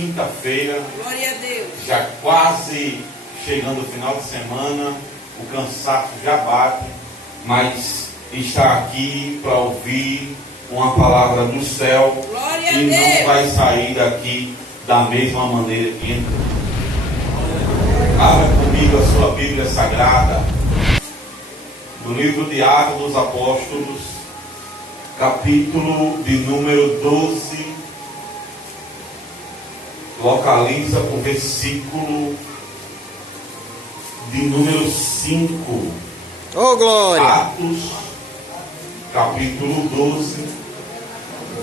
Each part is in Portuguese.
quinta-feira. Glória a Deus. Já quase chegando o final de semana, o cansaço já bate, mas está aqui para ouvir uma palavra do céu. Glória e a Deus. Não vai sair daqui da mesma maneira que entrou. Abra comigo a sua Bíblia Sagrada, no livro de Atos dos Apóstolos, capítulo de número 12, localiza o versículo de número 5. Oh, glória! Atos, capítulo 12,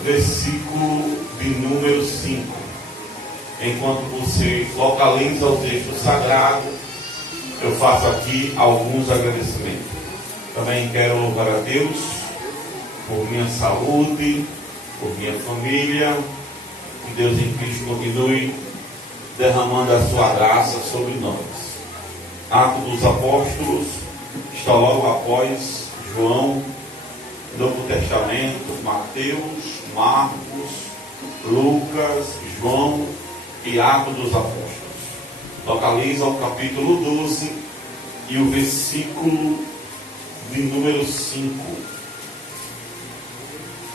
versículo de número 5. Enquanto você localiza o texto sagrado, eu faço aqui alguns agradecimentos. Também quero louvar a Deus por minha saúde, por minha família. Que Deus em Cristo continue derramando a sua graça sobre nós. Atos dos Apóstolos está logo após João, Novo Testamento, Mateus, Marcos, Lucas, João e Atos dos Apóstolos. Localiza o capítulo 12 e o versículo de número 5.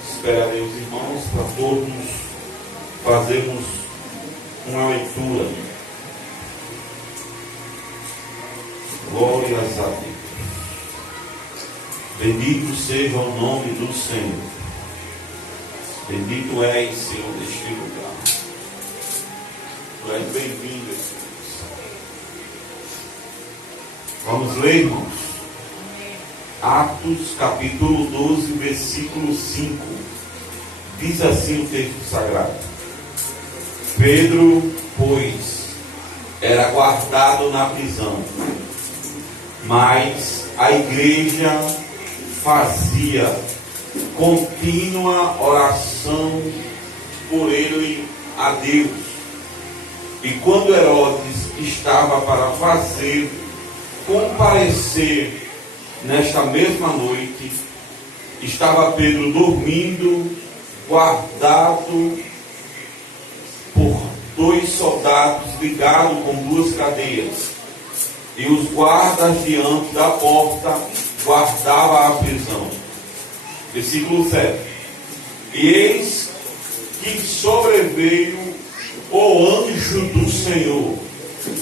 Espero a Deus, irmãos, para todos fazermos uma leitura. Glórias a Deus. Bendito seja o nome do Senhor. Bendito és, Senhor, deste lugar. Tu és bem-vindo, Jesus. Vamos ler, irmãos. Atos, capítulo 12, versículo 5. Diz assim o texto sagrado: Pedro, pois, era guardado na prisão, mas a igreja fazia contínua oração por ele a Deus. E quando Herodes estava para fazer comparecer nesta mesma noite, estava Pedro dormindo, guardado por 2 soldados ligados com 2 cadeias. E os guardas diante da porta guardavam a prisão. Versículo 7. E eis que sobreveio o anjo do Senhor.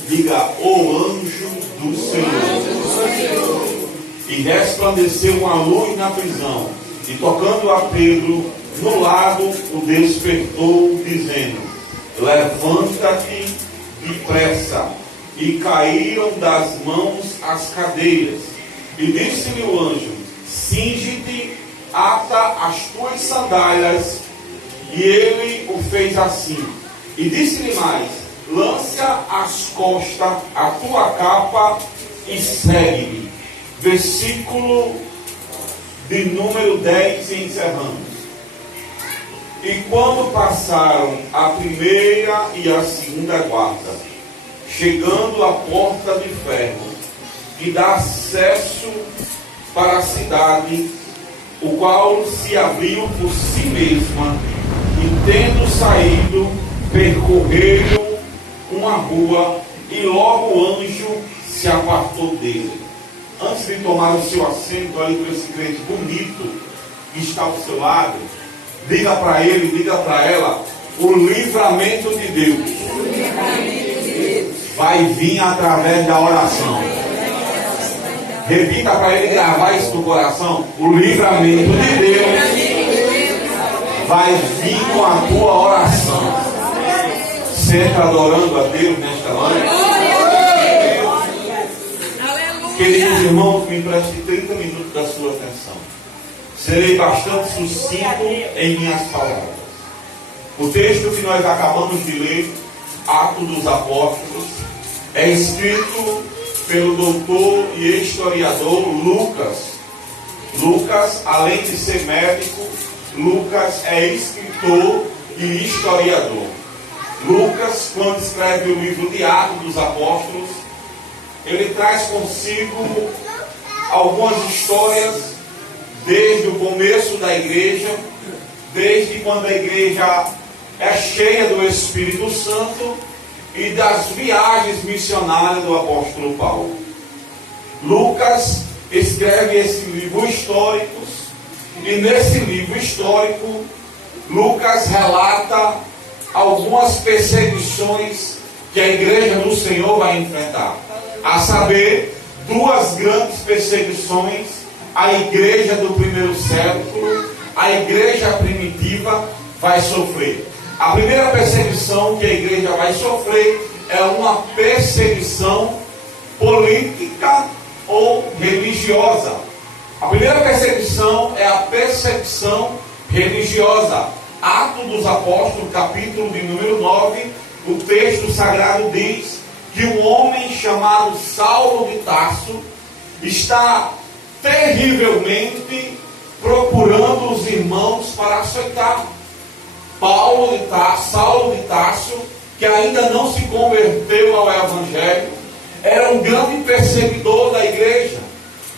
Diga, o anjo do Senhor. E resplandeceu uma luz na prisão. E tocando a Pedro no lado, o despertou, dizendo: levanta-te depressa. E caíram das mãos as cadeias. E disse-lhe o anjo: cinge-te, ata as tuas sandálias. E ele o fez assim. E disse-lhe mais: lança às costas a tua capa e segue-me. Versículo de número 10, e encerramos. E quando passaram a primeira e a segunda guarda, chegando à porta de ferro, que dá acesso para a cidade, o qual se abriu por si mesma, e tendo saído, percorreram uma rua, e logo o anjo se apartou dele. Antes de tomar o seu assento, olhe para esse crente bonito que está ao seu lado. Diga para ele, diga para ela: o livramento de Deus vai vir através da oração. Repita para ele, gravar isso no coração: o livramento de Deus vai vir com a tua oração. Você está adorando a Deus nesta noite? Queridos irmãos, me empreste 30 minutos da sua atenção. Serei bastante sucinto em minhas palavras. O texto que nós acabamos de ler, Atos dos Apóstolos, é escrito pelo doutor e historiador Lucas. Lucas, além de ser médico, Lucas é escritor e historiador. Lucas, quando escreve o livro de Atos dos Apóstolos, ele traz consigo algumas histórias desde o começo da igreja, desde quando a igreja é cheia do Espírito Santo e das viagens missionárias do apóstolo Paulo. Lucas escreve esse livro histórico, e nesse livro histórico, Lucas relata algumas perseguições que a igreja do Senhor vai enfrentar. A saber, duas grandes perseguições a igreja do primeiro século, a igreja primitiva, vai sofrer. A primeira perseguição que a igreja vai sofrer é uma perseguição política ou religiosa. A primeira perseguição é a perseguição religiosa. Atos dos Apóstolos, capítulo de número 9, o texto sagrado diz que um homem chamado Saulo de Tarso está terrivelmente procurando os irmãos para aceitar. Saulo de Tarso, que ainda não se converteu ao Evangelho, era um grande perseguidor da igreja.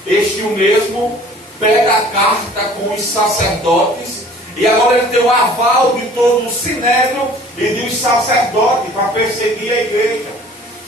Este o mesmo pega a carta com os sacerdotes, e agora ele tem o aval de todo o sinédrio e dos sacerdotes para perseguir a igreja.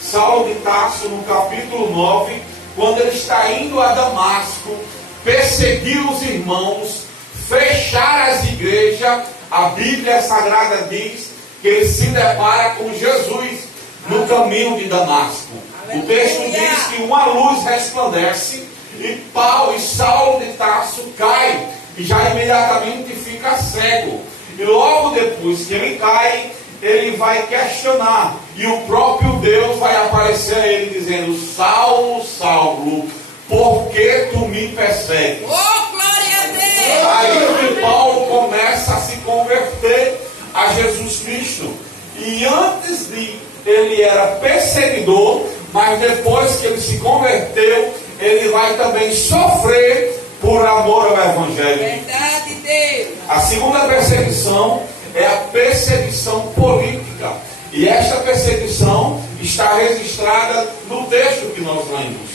Saulo de Tarso, no capítulo 9, quando ele está indo a Damasco, perseguir os irmãos, fechar as igrejas, a Bíblia Sagrada diz que ele se depara com Jesus no caminho de Damasco. O texto diz que uma luz resplandece e Paulo e Saulo de Tarso cai e já imediatamente fica cego. E logo depois que ele cai, ele vai questionar, e o próprio Deus vai aparecer a ele dizendo: Saulo, Saulo, por que tu me persegues? Oh, glória a Deus! Aí que Paulo começa a se converter a Jesus Cristo. E antes de ele era perseguidor, mas depois que ele se converteu, ele vai também sofrer por amor ao Evangelho. Verdade, Deus. A segunda perseguição é a perseguição política. E esta perseguição está registrada no texto que nós lemos.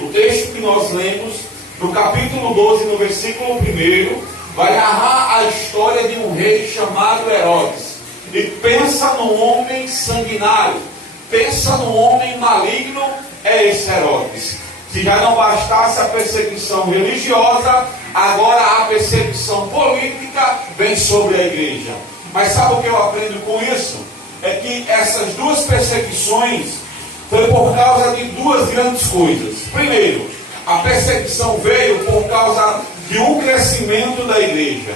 O texto que nós lemos, no capítulo 12, no versículo 1, vai narrar a história de um rei chamado Herodes. E pensa num homem sanguinário, pensa num homem maligno, é esse Herodes. Se já não bastasse a perseguição religiosa, agora a perseguição política vem sobre a igreja. Mas sabe o que eu aprendo com isso? É que essas duas perseguições foi por causa de duas grandes coisas. Primeiro, a perseguição veio por causa de um crescimento da igreja.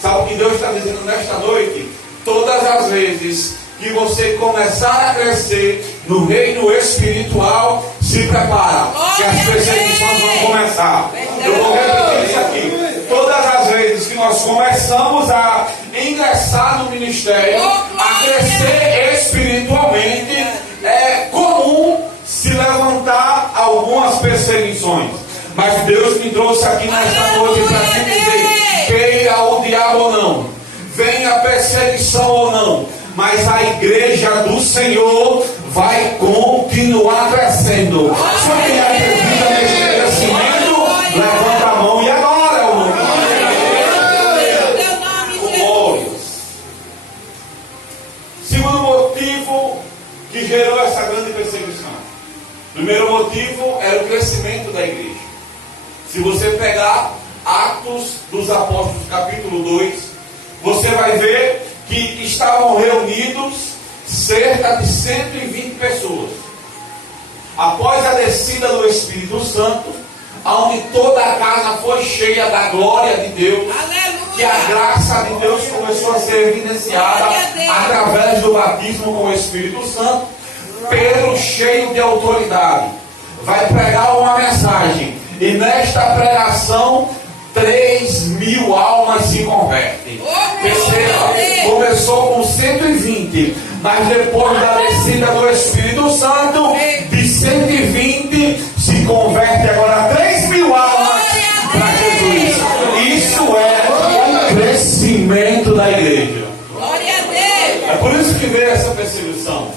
Sabe o que Deus está dizendo nesta noite? Todas as vezes que você começar a crescer no reino espiritual, se prepara, que as perseguições vão começar. Eu vou repetir isso aqui. Todas as vezes que nós começamos a ingressar no ministério, a crescer espiritualmente, é comum se levantar algumas perseguições. Mas Deus me trouxe aqui nesta noite para te dizer: queira o diabo ou não, venha a perseguição ou não, mas a igreja do Senhor vai continuar crescendo. Se quem acredita nesse crescimento, levanta a mão e agora o nome. Segundo motivo que gerou essa grande perseguição. Primeiro motivo era o crescimento da igreja. Se você pegar Atos dos Apóstolos, capítulo 2, você vai ver que estavam reunidos cerca de 120 pessoas. Após a descida do Espírito Santo, onde toda a casa foi cheia da glória de Deus, Aleluia. que a graça de Deus começou a ser evidenciada através do batismo com o Espírito Santo, Pedro, cheio de autoridade, vai pregar uma mensagem, e nesta pregação 3.000 almas se convertem. Perceba, começou com 120, mas depois da descida do Espírito Santo, de 120 se converte agora 3.000 almas para Jesus. Isso é o crescimento da igreja. Glória a Deus. É por isso que veio essa perseguição,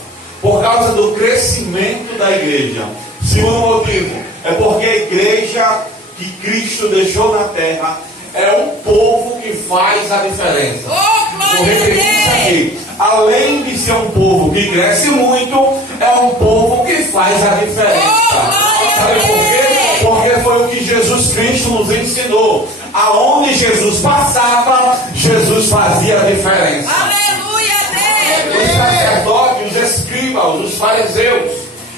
por causa do crescimento da igreja. Segundo motivo, é porque a igreja que Cristo deixou na terra é um povo que faz a diferença. Vou repetir isso aqui. Além de ser um povo que cresce muito, é um povo que faz a diferença. Sabe por quê? Porque foi o que Jesus Cristo nos ensinou. Aonde Jesus passava, Jesus fazia a diferença. Aleluia, Deus. Os sacerdotes, os escribas, os fariseus,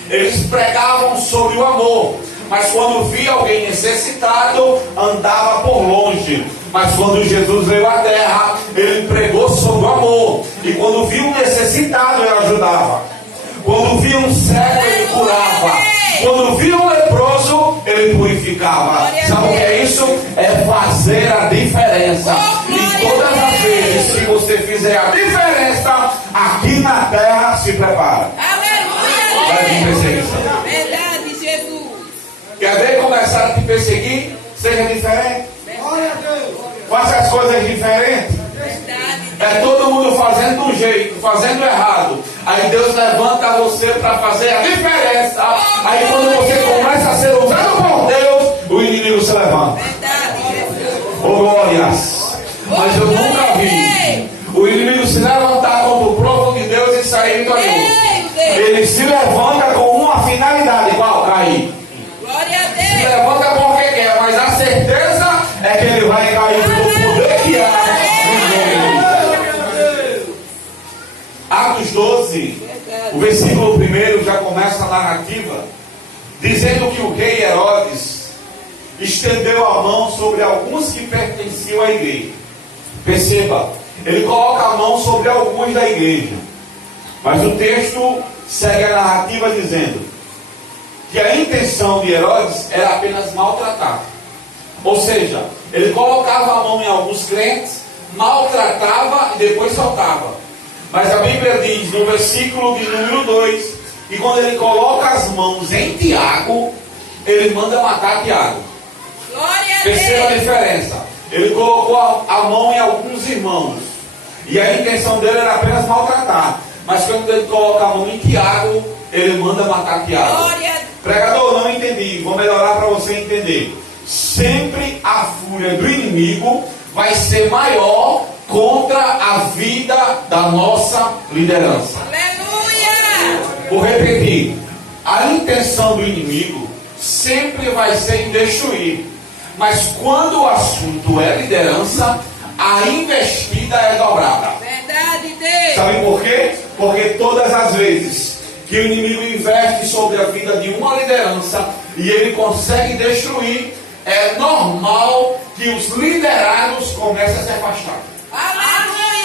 eles pregavam sobre o amor. Mas quando via alguém necessitado, andava por longe. Mas quando Jesus veio à terra, ele pregou sobre o amor. E quando via um necessitado, ele ajudava. Quando via um cego, ele curava. Quando via um leproso, ele purificava. Sabe o que é isso? É fazer a diferença. E todas as vezes que você fizer a diferença, aqui na terra, se prepara. Vai vir Aleluia, perseguição. Deus. Verdade, Jesus. Quer ver começar a te perseguir? Seja diferente. Faça as coisas diferentes. Verdade. É todo mundo fazendo de um jeito, fazendo errado. Aí Deus levanta você para fazer a diferença. Aí quando você começa a ser usado por Deus, o inimigo se levanta. Verdade, Jesus. Oh glórias! Mas eu nunca vi o inimigo se levantar contra o povo de Deus e sair vitorioso. Meu Deus. Ele se levanta com uma finalidade, qual? Cair. Glória a Se Deus. levanta porque quer, mas a certeza é que ele vai cair pelo poder que há no nome dele. Atos 12, o versículo 1 já começa a narrativa, dizendo que o rei Herodes estendeu a mão sobre alguns que pertenciam à igreja. Perceba, ele coloca a mão sobre alguns da igreja. Mas o texto segue a narrativa dizendo que a intenção de Herodes era apenas maltratar. Ou seja, ele colocava a mão em alguns crentes, maltratava e depois soltava. Mas a Bíblia diz no versículo de número 2 que quando ele coloca as mãos em Tiago, ele manda matar Tiago. Glória a Perceba a Deus. diferença. Ele colocou a mão em alguns irmãos. E a intenção dele era apenas maltratar. Mas quando ele coloca a mão em Tiago, ele manda matar Tiago. Glória a Deus. Pregador, não entendi. Vou melhorar para você entender. Sempre a fúria do inimigo vai ser maior contra a vida da nossa liderança. Aleluia. Vou repetir. A intenção do inimigo sempre vai ser em destruir. Mas quando o assunto é liderança, a investida é dobrada. Verdade, Deus. Sabe por quê? Porque todas as vezes que o inimigo investe sobre a vida de uma liderança e ele consegue destruir, é normal que os liderados comecem a se afastar.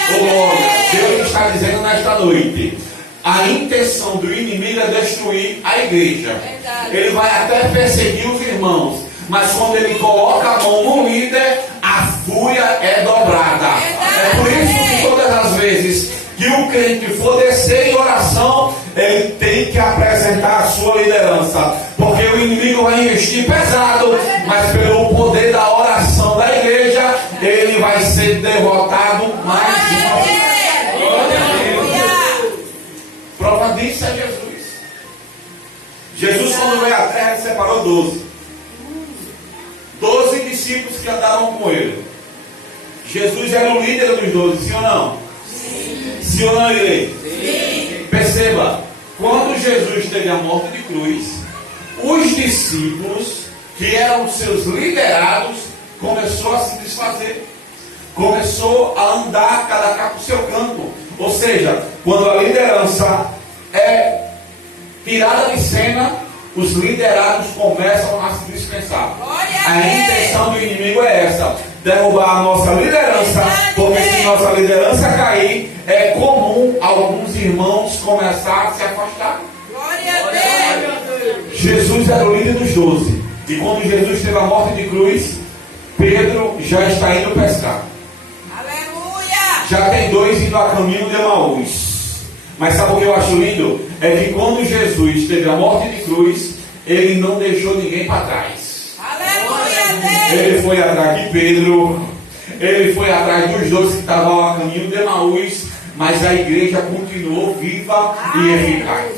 Glória, Deus está dizendo nesta noite, a intenção do inimigo é destruir a igreja. Verdade. Ele vai até perseguir os irmãos, mas quando ele coloca a mão no líder, a fúria é dobrada. É por isso que todas as vezes que o crente for descer em oração, ele tem que apresentar a sua liderança, porque o inimigo vai investir pesado, mas pelo poder da oração da igreja, ele vai ser derrotado mais uma vez. Prova disso é Jesus. Jesus, quando veio à terra, ele separou 12 discípulos que andavam com ele. Jesus era o líder dos 12, sim ou não? Sim ou não, igreja? Sim. Perceba, quando Jesus teve a morte de cruz, os discípulos, que eram seus liderados, começou a se desfazer. Começou a andar cada cá para o seu canto. Ou seja, quando a liderança é tirada de cena, os liderados começam a se dispensar. A intenção do inimigo é essa: derrubar a nossa liderança, porque se nossa liderança cair, é comum alguns irmãos começar a se afastar. Glória a Deus. Jesus era o líder dos 12, e quando Jesus teve a morte de cruz, Pedro já está indo pescar. Aleluia. Já tem 2 indo a caminho de Emaús. Mas sabe o que eu acho lindo? É que quando Jesus teve a morte de cruz, ele não deixou ninguém para trás. Aleluia, Deus. Ele foi atrás de Pedro, ele foi atrás dos 12 que estavam a caminho de Emaús, mas a igreja continuou viva e eficaz.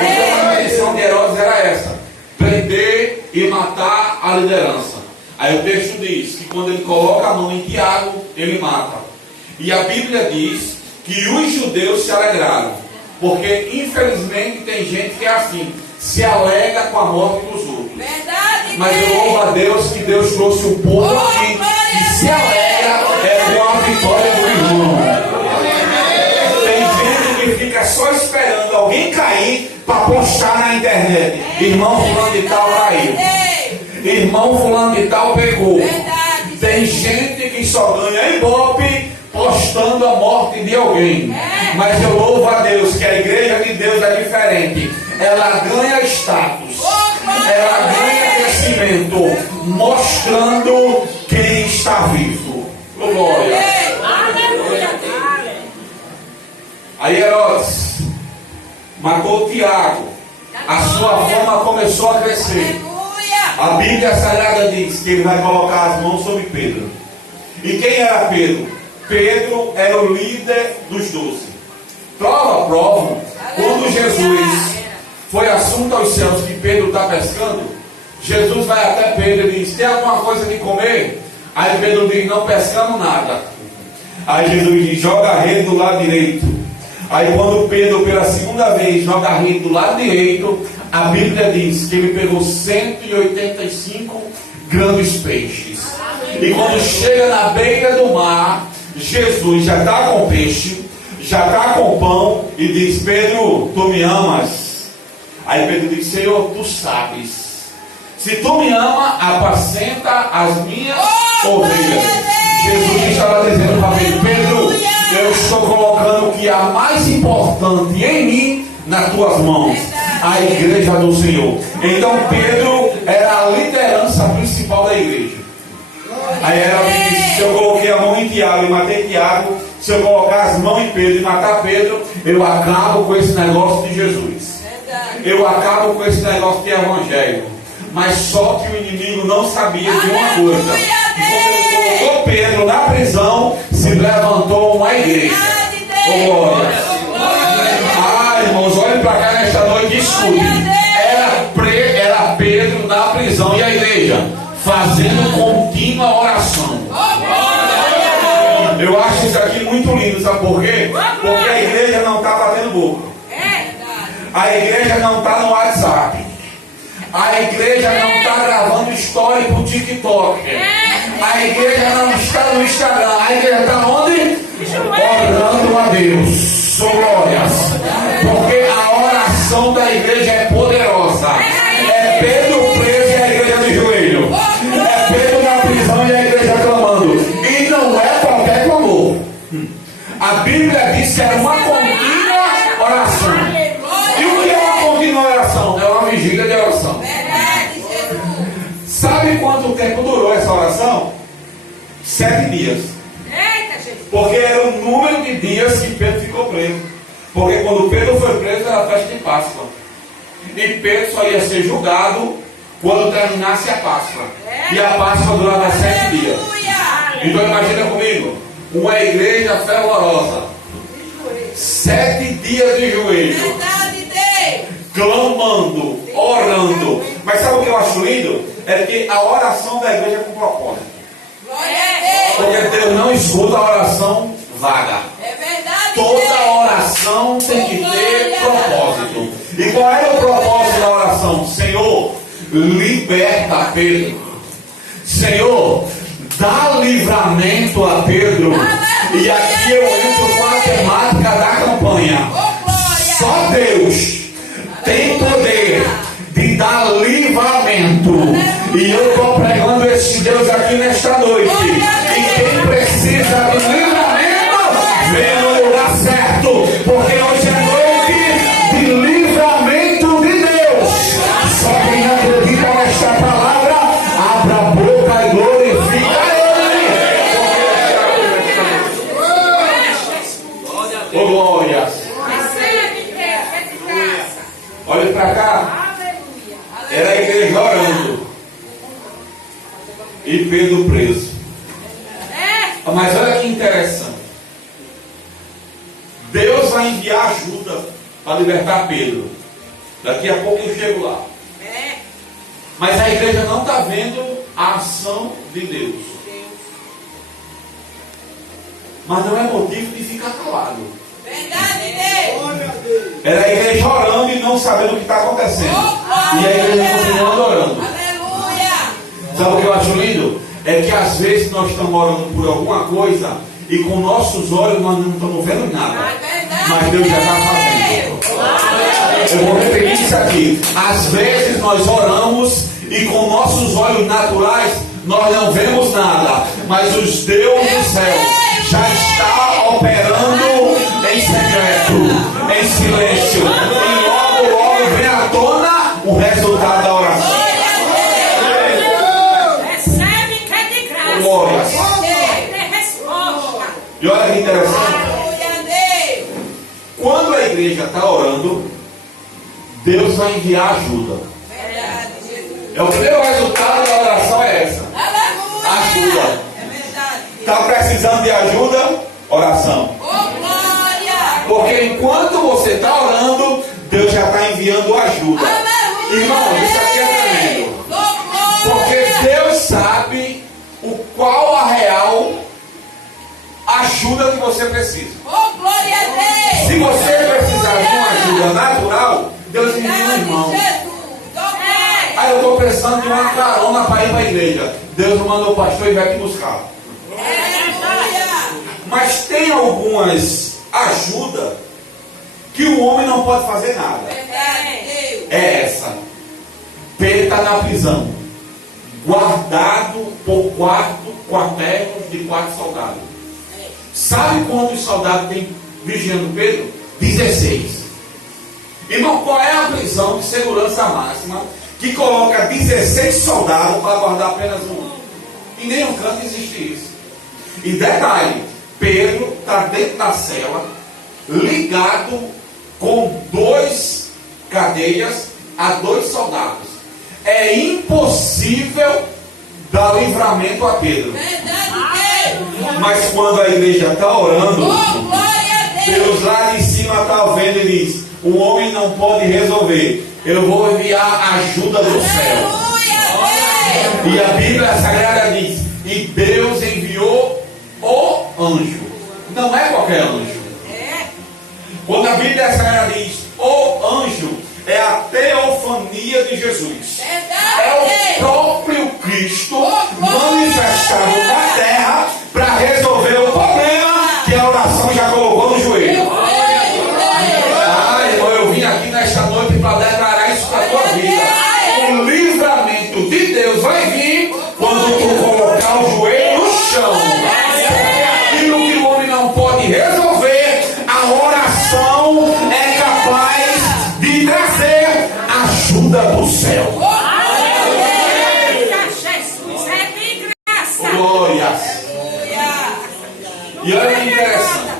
Então a missão de Herodes era essa: prender e matar a liderança. Aí o texto diz que quando ele coloca a mão em Tiago, ele mata. E a Bíblia diz que os judeus se alegraram, porque infelizmente tem gente que é assim, se alegra com a morte dos outros. Verdade. Mas eu louvo a Deus que Deus trouxe um povo aqui que se alegra com a vitória do irmão. Tem gente que fica só esperando alguém cair para postar na internet. Irmão fulano de tal caiu. Irmão fulano de tal pegou. Verdade. Tem gente que só ganha ibope postando a morte de alguém. Mas eu louvo a Deus que a igreja de Deus é diferente. Ela ganha status. Ela ganha crescimento, mostrando quem está vivo. Glória. Aí Herodes matou Tiago. A sua fama começou a crescer. A Bíblia Sagrada diz que ele vai colocar as mãos sobre Pedro. E quem era Pedro? Pedro era o líder dos 12. Prova, quando Jesus foi assunto aos céus que Pedro está pescando, Jesus vai até Pedro e diz: tem alguma coisa de comer? Aí Pedro diz: não pescamos nada. Aí Jesus diz: joga a rede do lado direito. Aí quando Pedro pela segunda vez joga a rede do lado direito, a Bíblia diz que ele pegou 185 grandes peixes. E quando chega na beira do mar, Jesus já está com peixe, já está com pão e diz: Pedro, tu me amas? Aí Pedro diz: Senhor, tu sabes. Se tu me ama, apacenta as minhas ovelhas. Jesus estava dizendo para Pedro: Pedro, eu estou colocando o que há mais importante em mim nas tuas mãos, a igreja do Senhor. Então Pedro era a liderança principal da igreja. Aí ela disse: se eu coloquei a mão em Tiago e matei Tiago, se eu colocar as mãos em Pedro e matar Pedro, eu acabo com esse negócio de Jesus. Eu acabo com esse negócio de evangelho. Mas só que o inimigo não sabia de uma coisa: que quando ele colocou Pedro na prisão, se levantou uma igreja. Oh, glória. Ah, irmãos, olhem para cá nesta noite e escutem. Era Pedro na prisão e a igreja fazendo contínua oração. Eu acho isso aqui muito lindo, sabe por quê? Porque a igreja não está batendo boca. A igreja não está no WhatsApp. A igreja não está gravando história para o TikTok. A igreja não está no Instagram. A igreja está onde? Orando a Deus. Sou glórias. Porque a oração da igreja é poderosa. É Pedro preso e a igreja de joelho. É Pedro na prisão e a igreja clamando. E não é qualquer clamor. A Bíblia diz que era uma contínua oração. E o que é uma contínua oração? É uma vigília de oração. Sabe quanto tempo durou essa oração? 7 dias. Porque era o número de dias que Pedro ficou preso. Porque quando Pedro foi preso era a festa de Páscoa. E Pedro só ia ser julgado quando terminasse a Páscoa. E a Páscoa durava 7 dias. Então imagina comigo, uma igreja fervorosa, 7 dias de joelho, clamando, orando. Mas sabe o que eu acho lindo? É que a oração da igreja é com propósito. Porque Deus não escuta a oração vaga. Toda oração tem que ter propósito. E qual era o propósito da oração? Senhor, liberta Pedro. Senhor, dá livramento a Pedro. E aqui eu entro com a temática da campanha. Só Deus tem poder de dar livramento. E eu estou pregando esse Deus aqui nesta noite. E quem precisa de livramento, venha no lugar certo. Porque hoje é noite de livramento de Deus. Só quem acredita nesta palavra, abra a boca e glorifica Ele. Oh, glória. Olha para cá. Era a igreja orando. E Pedro preso. Mas olha que interessante. Deus vai enviar ajuda para libertar Pedro. Daqui a pouco eu chego lá. Mas a igreja não está vendo a ação de Deus. mas não é motivo de ficar calado. Verdade, Deus. Era a igreja orando e não sabendo o que está acontecendo. E a igreja continuando orando. Aleluia. Sabe o que eu acho lindo? É que às vezes nós estamos orando por alguma coisa e com nossos olhos nós não estamos vendo nada. Mas Deus já está fazendo. Eu vou repetir isso aqui. Às vezes nós oramos e com nossos olhos naturais nós não vemos nada. Mas os Deus do céu já está operando em secreto, em silêncio. E logo, logo vem à tona o resultado da oração. Recebe que é de graça. Glórias. Tem resposta. E olha que interessante. Aleluia, Deus. Quando a igreja está orando, Deus vai enviar ajuda. Verdade, Jesus. É o primeiro resultado da oração é essa. Aleluia. Ajuda. É verdade. Está precisando de ajuda? Oração. Oh, glória. Porque enquanto você está orando, Deus já está enviando ajuda. Aleluia. Irmão, isso aqui é tremendo. Oh, glória. Porque Deus sabe qual a real ajuda que você precisa. Oh, glória a Deus. Se você precisar de uma ajuda natural, Deus envia um irmão. Jesus. Oh, glória. Aí eu estou precisando de uma carona para ir para a igreja. Deus mandou o pastor e vai te buscar. Aleluia. Mas tem algumas ajudas que o homem não pode fazer nada. Verdade, Deus. É essa. Pedro está na prisão, guardado por quartéis de 4 soldados. Sabe quantos soldados tem vigiando Pedro? 16. Irmão, qual é a prisão de segurança máxima que coloca 16 soldados para guardar apenas um? Em nenhum canto existe isso. E detalhe, Pedro está dentro da cela, ligado com 2 cadeias a 2 soldados. É impossível dar livramento a Pedro. Verdade, Deus. Mas quando a igreja está orando, Oh, glória a Deus. Deus lá de cima está vendo e diz: o homem não pode resolver. Eu vou enviar ajuda do céu. Aleluia, Deus. E a Bíblia Sagrada diz: e Deus enviou o anjo. Não é qualquer anjo. Quando a Bíblia Sagrada diz o anjo, é a teofania de Jesus. É o Verdade, Deus. próprio Cristo manifestado na terra para resolver o problema que a oração já colocou no joelho. Ah, irmão, eu vim aqui nesta noite para declarar isso para a tua vida. O livramento de Deus vai vir quando tu colocar o joelho no chão. Porque aquilo que o homem não pode resolver, a oração é capaz de trazer ajuda do céu. Jesus é de graça. Glórias. E olha que interessante.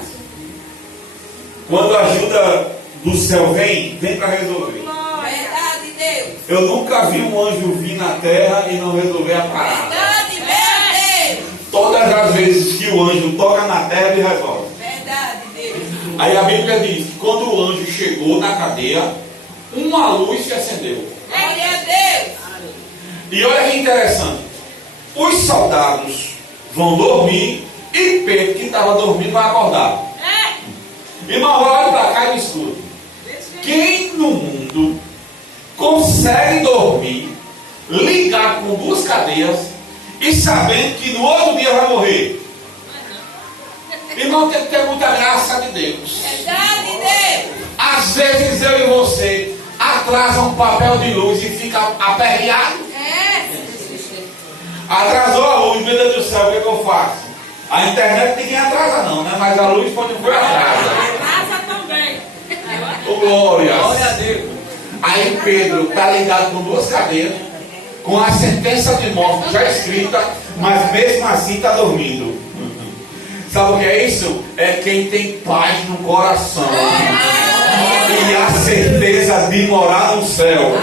Quando a ajuda do céu vem para resolver. Verdade, Deus. Eu nunca vi um anjo vir na terra e não resolver a parada. Verdade, meu Deus. Todas as vezes que o anjo toca na terra, ele resolve. Verdade, Deus. Aí a Bíblia diz que quando o anjo chegou na cadeia, uma luz se acendeu. Glória a Deus. E olha que interessante. Os soldados vão dormir e Pedro, que estava dormindo, vai acordar. Irmão, olha para cá e me escuta. Quem no mundo consegue dormir, ligar com 2 cadeias e sabendo que no outro dia vai morrer? Irmão, tem que ter muita graça de Deus. Verdade, Deus. Às vezes eu e você atrasam um papel de luz e fica aperreado. Atrasou a luz, meu Deus do céu, o que eu faço? A internet ninguém atrasa não, né? Mas a luz pode foi atrasa. Casa também. Ô, glória. Glória a Deus. Aí Pedro está ligado com 2 cadeias, com a sentença de morte já escrita, mas mesmo assim está dormindo. Sabe o que é isso? É quem tem paz no coração e a certeza de morar no céu.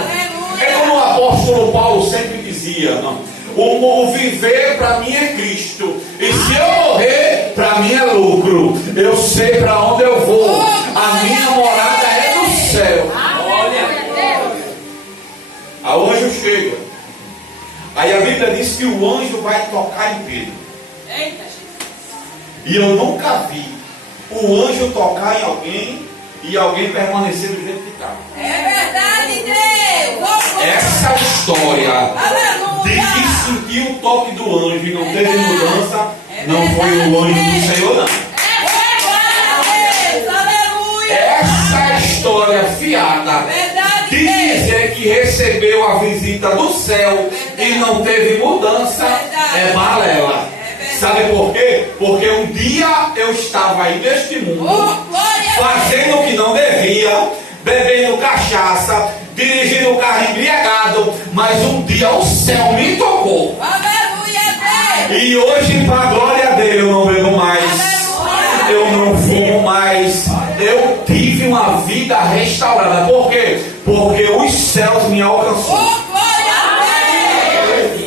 É como o apóstolo Paulo sempre dizia, não? O viver para mim é Cristo, e se eu morrer, para mim é lucro. Eu sei para onde eu vou. A minha morada é no céu. Aí o anjo chega. Aí a Bíblia diz que o anjo vai tocar em Pedro. Eita, E eu nunca vi o anjo tocar em alguém e alguém permanecer do jeito que estava. É verdade, Deus. Essa história Aleluia. de que sentiu o toque do anjo e não teve mudança, não foi o anjo do Senhor, não. Deus. Aleluia. Essa história fiada Verdade, de dizer que recebeu a visita do céu e não teve mudança é balela. Sabe por quê? Porque um dia eu estava aí neste mundo, fazendo o que não devia, bebendo cachaça, dirigindo o carro embriagado, mas um dia o céu me tocou. Aleluia, Deus. E hoje, para a glória dele, eu não bebo mais, eu não fumo mais, eu tive uma vida restaurada. Por quê? Porque os céus me alcançou.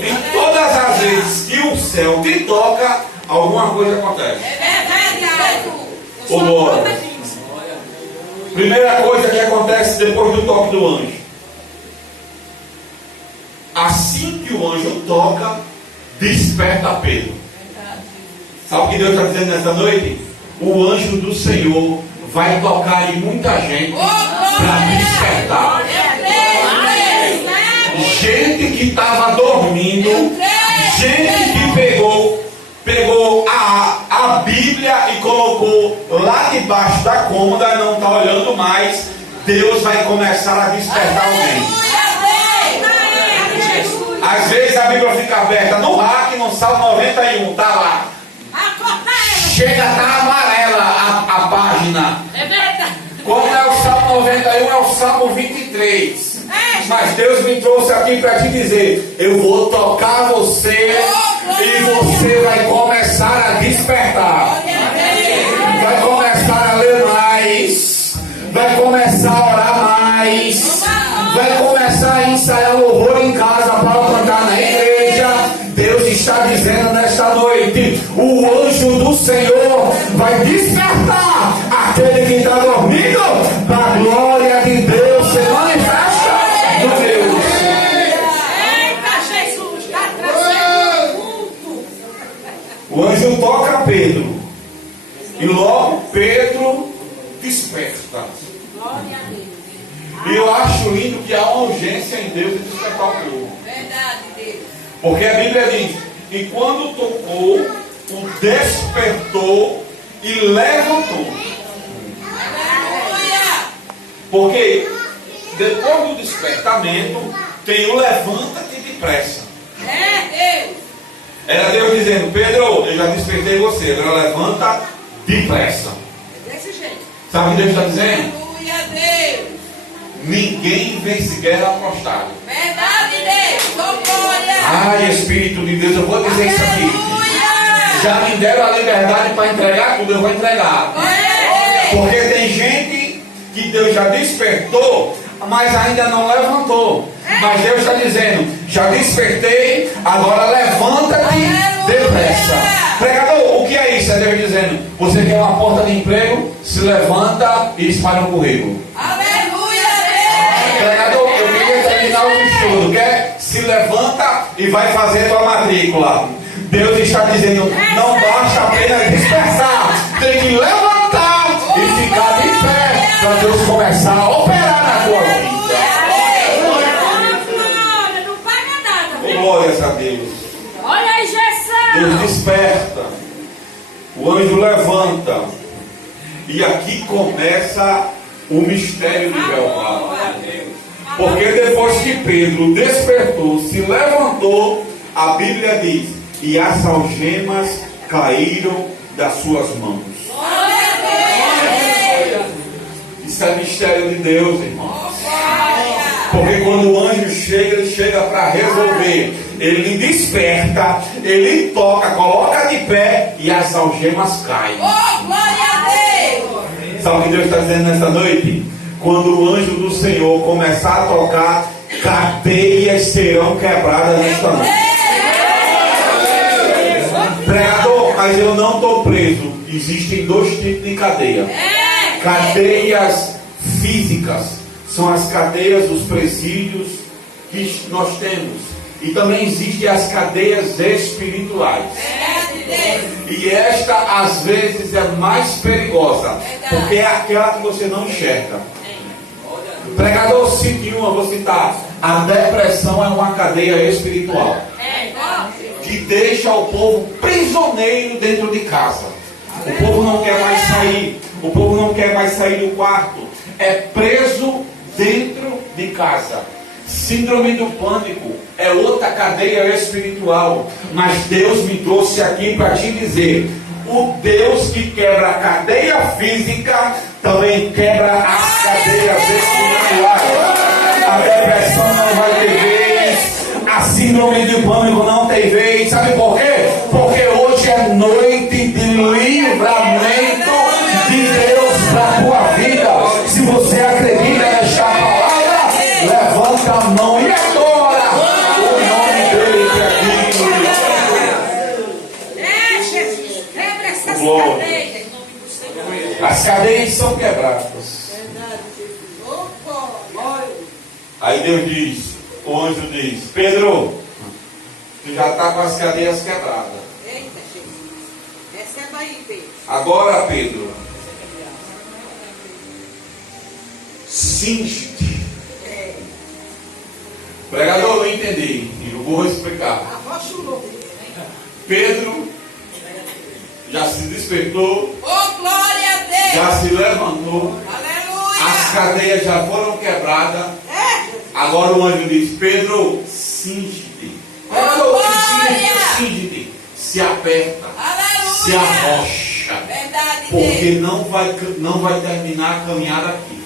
Em todas as vezes que o céu te toca, alguma coisa acontece. Ô, glória. Primeira coisa que acontece depois do toque do anjo. Assim que o anjo toca, desperta Pedro. Sabe o que Deus está dizendo nessa noite? O anjo do Senhor vai tocar em muita gente para despertar. Gente que estava dormindo, gente que pegou a Bíblia e colocou lá debaixo da cômoda e não está olhando mais. Deus vai começar a despertar alguém. Às vezes a Bíblia fica aberta no rack, no Salmo 91, está lá. Chega, está amarela a página. É verdade. Como é o Salmo 91, é o Salmo 23. Mas Deus me trouxe aqui para te dizer: eu vou tocar você e você vai começar a despertar. Vai começar a ler mais. Vai começar a orar mais. Vai começar a ensaiar louvor em casa para cantar na igreja. Deus está dizendo nesta noite: o anjo do Senhor vai despertar aquele que está dormindo para a glória de Deus se manifesta. Eita, Jesus, está trazendo culto. O anjo toca Pedro e logo Pedro desperta. Glória a Deus. E eu acho lindo que há uma urgência em Deus de despertar o povo. Verdade, Deus. Porque a Bíblia diz: e quando tocou, o despertou e levantou. Aleluia. Porque depois do despertamento tem o levanta-te depressa. É, Deus. Era Deus dizendo: Pedro, eu já despertei você, agora levanta depressa. Desse jeito. Sabe o que Deus está dizendo? Aleluia, Deus. Ninguém vence guerra prostrado. Verdade, Deus. Glória. Ai, Espírito de Deus, eu vou dizer isso aqui. Aleluia. Já me deram a liberdade para entregar tudo, eu vou entregar. Glória a Deus. Porque tem gente que Deus já despertou, mas ainda não levantou. Mas Deus está dizendo: já despertei, agora levanta-te depressa. Pregador, o que é isso? É Deus dizendo: você quer uma porta de emprego? Se levanta e espalha um currículo. Aleluia, Deus. Pregador, eu queria terminar o estudo. Quer? Se levanta e vai fazer tua matrícula. Deus está dizendo: não basta apenas dispersar, tem que levantar e ficar de pé para Deus começar a operar na tua vida. Glória, não paga nada. viu? Glórias a Deus. Olha a injeção. Deus desperta, o anjo levanta, e aqui começa o mistério de Jeová. Porque depois que Pedro despertou, se levantou, a Bíblia diz: e as algemas caíram das suas mãos. Isso é mistério de Deus, irmão. Porque quando o anjo chega, ele chega para resolver. Ele desperta, ele toca, coloca de pé e as algemas caem. Oh, glória a Deus. Sabe o que Deus está dizendo nesta noite? Quando o anjo do Senhor começar a tocar, cadeias serão quebradas nesta noite. Pregador, mas eu não estou preso. Existem dois tipos de cadeia. Cadeias físicas, são as cadeias dos presídios que nós temos. E também existem as cadeias espirituais. E esta, às vezes, é mais perigosa, porque é aquela que você não enxerga. Pregador, cite uma, vou citar. A depressão é uma cadeia espiritual que deixa o povo prisioneiro dentro de casa. O povo não quer mais sair. O povo não quer mais sair do quarto. É preso dentro de casa. Síndrome do pânico é outra cadeia espiritual. Mas Deus me trouxe aqui para te dizer: o Deus que quebra a cadeia física também quebra as cadeias espirituais. A depressão não vai ter vez. A síndrome do pânico não tem vez. Sabe por quê? Porque hoje é noite de livramento de Deus para a tua vida. Se você acredita nesta palavra, levanta a mão e adora o nome dele que é É, Jesus. Quebra essas Glória. cadeias em nome do Senhor. As cadeias são quebradas. Aí Deus diz, o anjo diz: Pedro, tu já está com as cadeias quebradas. Eita, Jesus. Receba aí, Pedro. Agora, Pedro, cinge-te. Pregador, não entendi. Eu vou explicar. A voz chulou. Pedro já se despertou, Oh, glória a Deus. já se levantou, as Aleluia. cadeias já foram quebradas. É. Agora o anjo diz: Pedro, cinge-te. Pregador, Glória. cinge-te. Se aperta, se Aleluia. arrocha, Verdade, porque Deus. não vai terminar a caminhada aqui.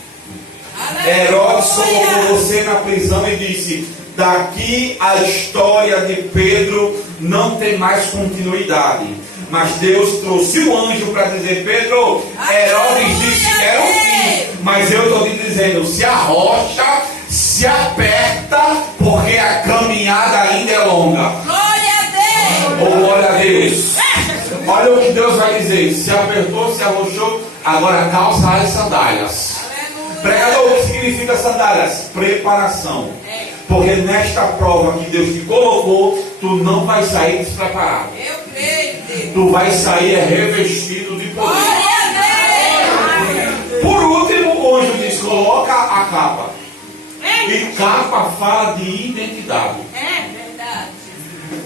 Aleluia. Herodes colocou você na prisão e disse: daqui a história de Pedro não tem mais continuidade. Mas Deus trouxe o anjo para dizer: Pedro, Herodes disse que era o fim, mas eu estou te dizendo: se arrocha, se aperta, porque a caminhada ainda é longa. Glória a Deus. Oh, glória a Deus. Olha o que Deus vai dizer: se apertou, se arrochou, agora calça as sandálias. Aleluia. Pregador, o que significa sandálias? Preparação. Porque nesta prova que Deus te colocou, tu não vai sair despreparado. Eu creio, Deus. Tu vai sair revestido de poder. Glória a Deus. Por último, o anjo diz: coloca a capa. E capa fala de identidade. É verdade.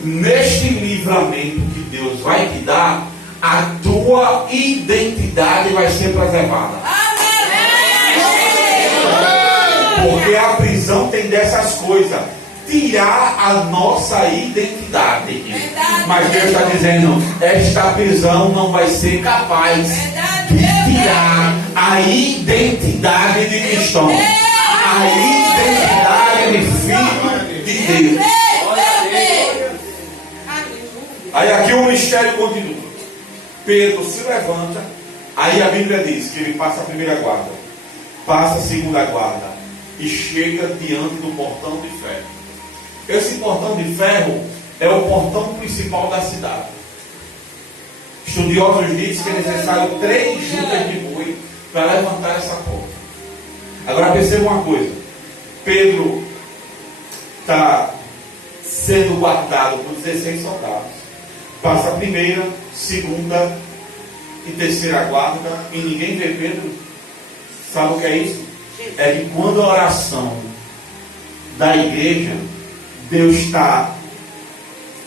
Neste livramento que Deus vai te dar, a tua identidade vai ser preservada. Porque a prisão tem dessas coisas: tirar a nossa identidade. Verdade. Mas Deus está dizendo: esta prisão não vai ser capaz Verdade, de tirar a identidade de cristão, a identidade de filho de Deus. Aí aqui o mistério continua. Pedro se levanta. Aí a Bíblia diz que ele passa a primeira guarda, passa a segunda guarda e chega diante do portão de ferro. Esse portão de ferro é o portão principal da cidade. Estudiosos dizem que é necessário 3 juntas de boi para levantar essa porta. Agora perceba uma coisa: Pedro está sendo guardado por 16 soldados. Passa a primeira, segunda e terceira guarda e ninguém vê Pedro. Sabe o que é isso? É que quando a oração da igreja, Deus está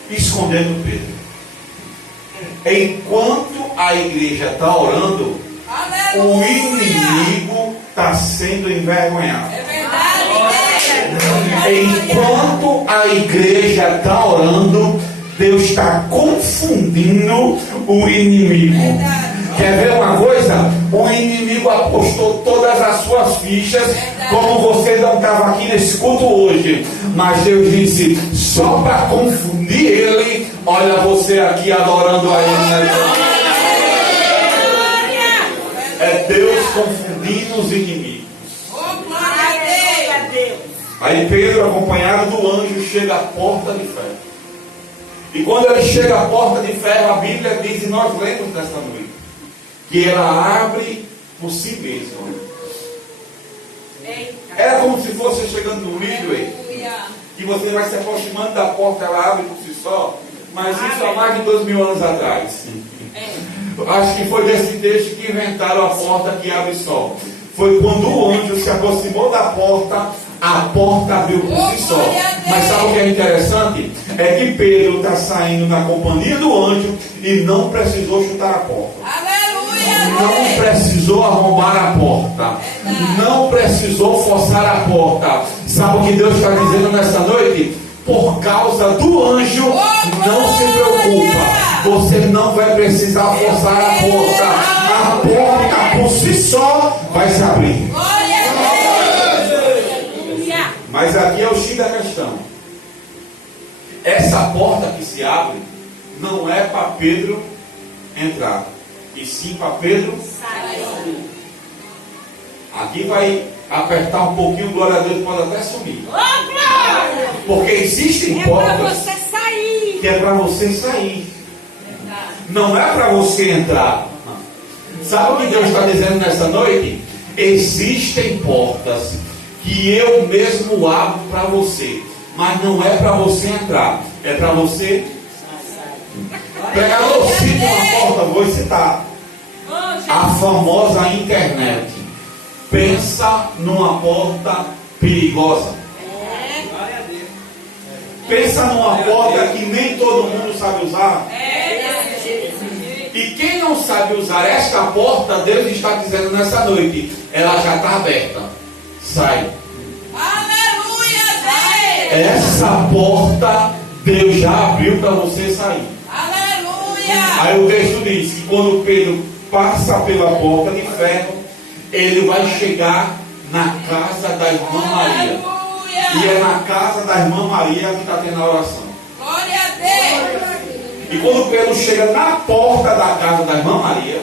escondendo Pedro. Enquanto a igreja está orando, o inimigo está sendo envergonhado. É verdade, Enquanto a igreja está orando, Deus está confundindo o inimigo. Quer ver uma coisa? O inimigo apostou todas as suas fichas, como você não estava aqui nesse culto hoje. Mas Deus disse: só para confundir ele, olha você aqui adorando a ele. É Deus confundindo os inimigos. glória a Deus. Aí Pedro, acompanhado do anjo, chega à porta de ferro. E quando ele chega à porta de ferro, a Bíblia diz, e nós lemos nesta noite, que ela abre por si mesma. Era como se fosse chegando no Midway, que você vai se aproximando da porta, ela abre por si só. Mas isso há mais de 2000 anos atrás. Acho que foi desse texto que inventaram a porta que abre só. Foi quando o anjo se aproximou da porta, a porta abriu por si só. Mas sabe o que é interessante? É que Pedro está saindo na companhia do anjo e não precisou chutar a porta. Não precisou arrombar a porta. Não precisou forçar a porta. Sabe o que Deus está dizendo nessa noite? Por causa do anjo, não se preocupa. Você não vai precisar forçar a porta. A porta por si só vai se abrir. Mas aqui é o X da questão. Essa porta que se abre não é para Pedro entrar, e sim para Pedro sair. Aqui vai apertar um pouquinho, glória a Deus, pode até sumir. Porque existem portas que é para você sair. Não é para você entrar. Sabe o que Deus está dizendo nessa noite? Existem portas que eu mesmo abro para você, mas não é para você entrar, é para você pegar. Eu cito uma porta, vou citar a famosa internet. Pensa numa porta perigosa. Pensa numa porta que nem todo mundo sabe usar. E quem não sabe usar esta porta, Deus está dizendo nessa noite, ela já está aberta. Sai. Aleluia, Deus. Essa porta Deus já abriu para você sair. Aleluia. Aí o texto diz que quando Pedro passa pela porta de ferro, ele vai chegar na casa da irmã Maria. E é na casa da irmã Maria que está tendo a oração. Glória a Deus. E quando Pedro chega na porta da casa da irmã Maria,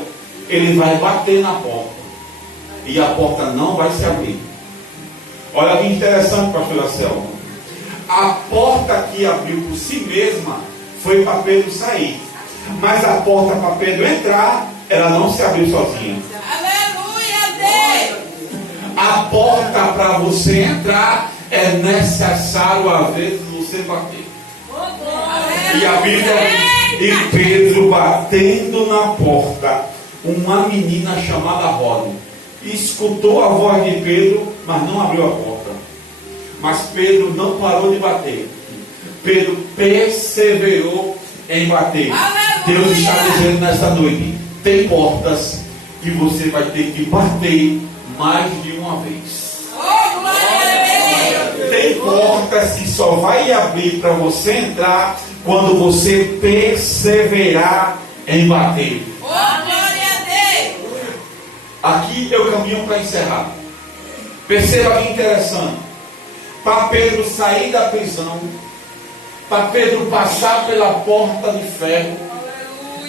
ele vai bater na porta. E a porta não vai se abrir. Olha que interessante, pastor Selma. A porta que abriu por si mesma foi para Pedro sair. Mas a porta para Pedro entrar, ela não se abriu sozinha. Aleluia, Deus. A porta para você entrar é necessário às vezes você bater. E a Bíblia diz, e Pedro batendo na porta, uma menina chamada Rode escutou a voz de Pedro, mas não abriu a porta. Mas Pedro não parou de bater. Pedro perseverou em bater. Deus está dizendo nesta noite, tem portas que você vai ter que bater mais de uma vez. Tem portas que só vai abrir para você entrar quando você perseverar em bater. Aqui eu caminho para encerrar. Perceba que interessante. Para Pedro sair da prisão, para Pedro passar pela porta de ferro,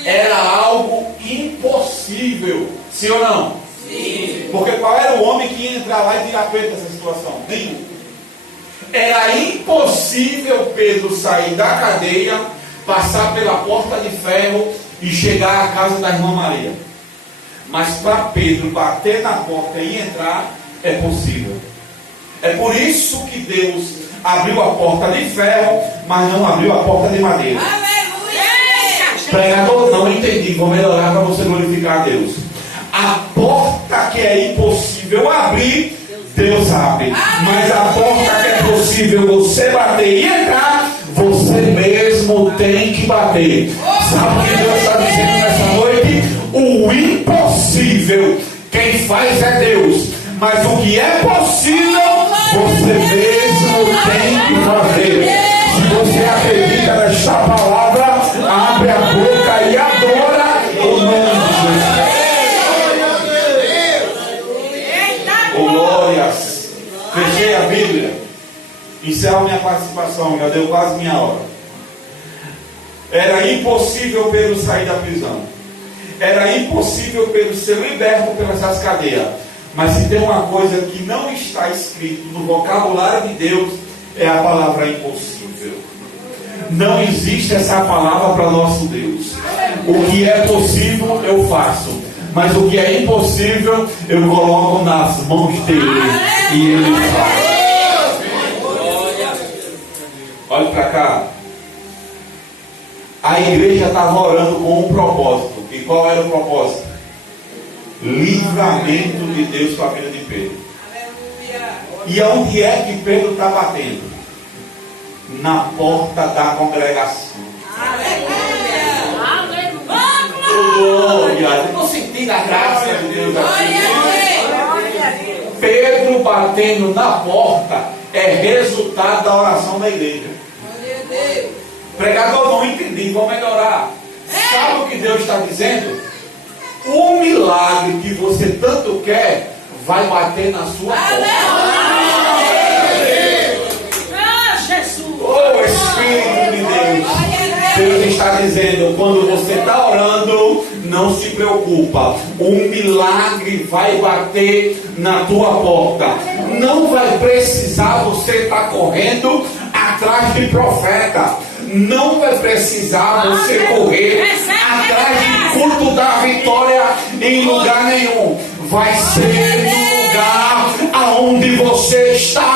era algo impossível. Sim ou não? Sim. Porque qual era o homem que ia entrar lá e tirar Pedro dessa situação? Nenhum. Era impossível Pedro sair da cadeia, passar pela porta de ferro e chegar à casa da irmã Maria. Mas para Pedro bater na porta e entrar, é possível. É por isso que Deus abriu a porta de ferro, mas não abriu a porta de madeira. Pregador, não entendi, vou melhorar para você glorificar a Deus. A porta que é impossível abrir, Deus abre. Mas a porta que é possível você bater e entrar, você mesmo tem que bater. Sabe o que Deus está dizendo nessa noite? O impossível, quem faz é Deus. Mas o que é possível, você mesmo tem que fazer. Se você acredita nesta palavra, abre a boca e adora o nome de Jesus. Glórias. Fechei a Bíblia. Encerro minha participação, já deu quase minha hora. Era impossível Pedro sair da prisão. Era impossível Pedro ser liberto pelas cadeias. Mas se tem uma coisa que não está escrito no vocabulário de Deus, é a palavra impossível. Não existe essa palavra para nosso Deus. O que é possível eu faço, mas o que é impossível eu coloco nas mãos dele e ele faz. Olha para cá. A igreja estava orando com um propósito, que qual era o propósito? Livramento de Deus para a vida de Pedro. Aleluia. E aonde é que Pedro está batendo? Na porta da congregação. Aleluia. Glória! Eu estou sentindo a graça de Deus Glória a aqui. Deus. Pedro batendo na porta é resultado da oração da igreja. Glória a Deus. Pregador, não entendi, vou melhorar. Sabe o que Deus está dizendo? O milagre que você tanto quer vai bater na sua porta. Ah, Jesus. Oh, Espírito de Deus. Deus está dizendo, quando você está orando, não se preocupa. Um milagre vai bater na tua porta. Não vai precisar você estar correndo atrás de profeta. Não vai precisar você correr atrás de culto da vitória em lugar nenhum. Vai ser no lugar aonde você está.